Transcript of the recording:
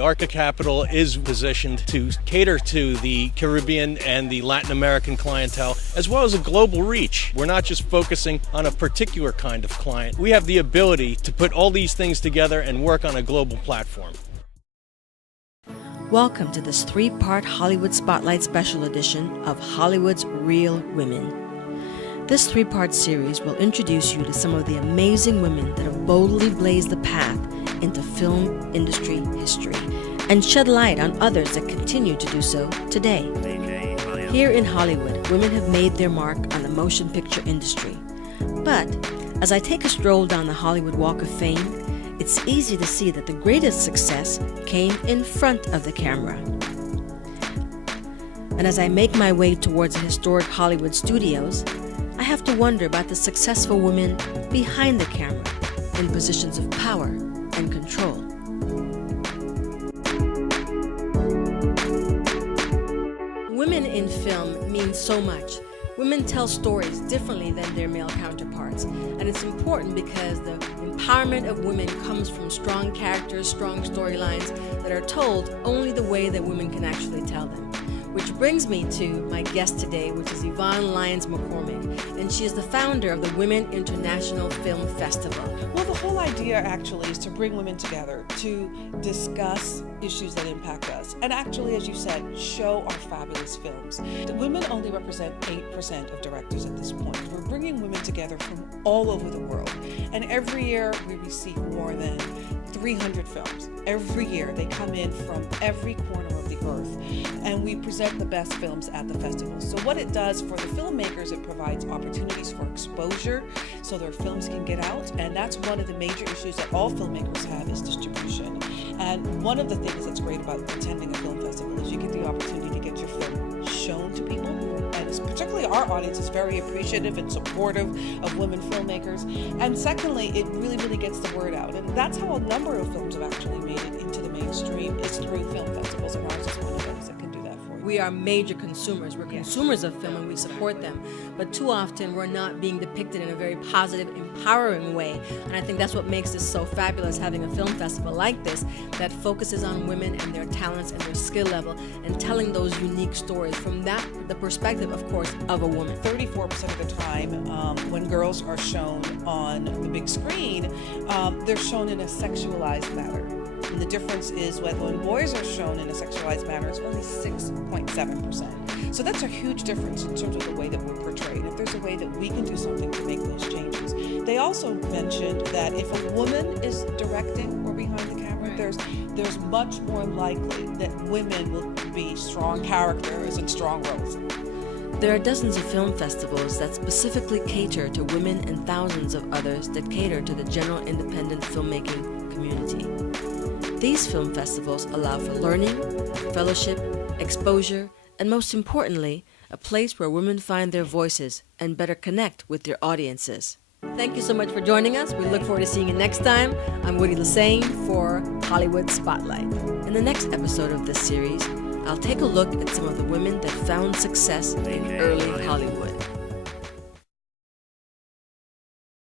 ARCA Capital is positioned to cater to the Caribbean and the Latin American clientele, as well as a global reach. We're not just focusing on a particular kind of client. We have the ability to put all these things together and work on a global platform. Welcome to this 3-part Hollywood Spotlight Special Edition of Hollywood's Real Women. This 3-part series will introduce you to some of the amazing women that have boldly blazed the path into film industry history and shed light on others that continue to do so today. Here in Hollywood, women have made their mark on the motion picture industry. But as I take a stroll down the Hollywood Walk of Fame, it's easy to see that the greatest success came in front of the camera. And as I make my way towards the historic Hollywood studios, I have to wonder about the successful women behind the camera in positions of power and control. Women in film mean so much. Women tell stories differently than their male counterparts, and it's important because the empowerment of women comes from strong characters, strong storylines that are told only the way that women can actually tell them. Which brings me to my guest today, which is Yvonne Lyons McCormack, and she is the founder of the Women International Film Festival. Well, the whole idea actually is to bring women together to discuss issues that impact us, and actually, as you said, show our fabulous films. The women only represent 8% of directors at this point. We're bringing women together from all over the world, and every year we receive more than 300 films. Every year they come in from every corner of the earth, and we present the best films at the festival. So what it does for the filmmakers, it provides opportunities for exposure so their films can get out, and that's one of the major issues that all filmmakers have is distribution. And one of the things that's great about attending a film festival is you get the opportunity to get your film shown to people, and particularly our audience is very appreciative and supportive of women filmmakers. And secondly, it really gets the word out, and that's how a number of films have actually made it into the mainstream, is through film festivals, and ours is one of those that can do that for you. We are major consumers. We're consumers of film and we support them. But too often we're not being depicted in a very positive, empowering way. And I think that's what makes this so fabulous, having a film festival like this that focuses on women and their talents and their skill level and telling those unique stories from the perspective, of course, of a woman. 34% of the time when girls are shown on the big screen, they're shown in a sexualized manner. And the difference is when boys are shown in a sexualized manner, it's only 6.7%. So that's a huge difference in terms of the way that we're portrayed. If there's a way that we can do something to make those changes. They also mentioned that if a woman is directing or behind the camera, there's much more likely that women will be strong characters and strong roles. There are dozens of film festivals that specifically cater to women and thousands of others that cater to the general independent filmmaking community. These film festivals allow for learning, fellowship, exposure, and most importantly, a place where women find their voices and better connect with their audiences. Thank you so much for joining us. We look forward to seeing you next time. I'm Woodie Lesesne for Hollywood Spotlight. In the next episode of this series, I'll take a look at some of the women that found success in early Hollywood.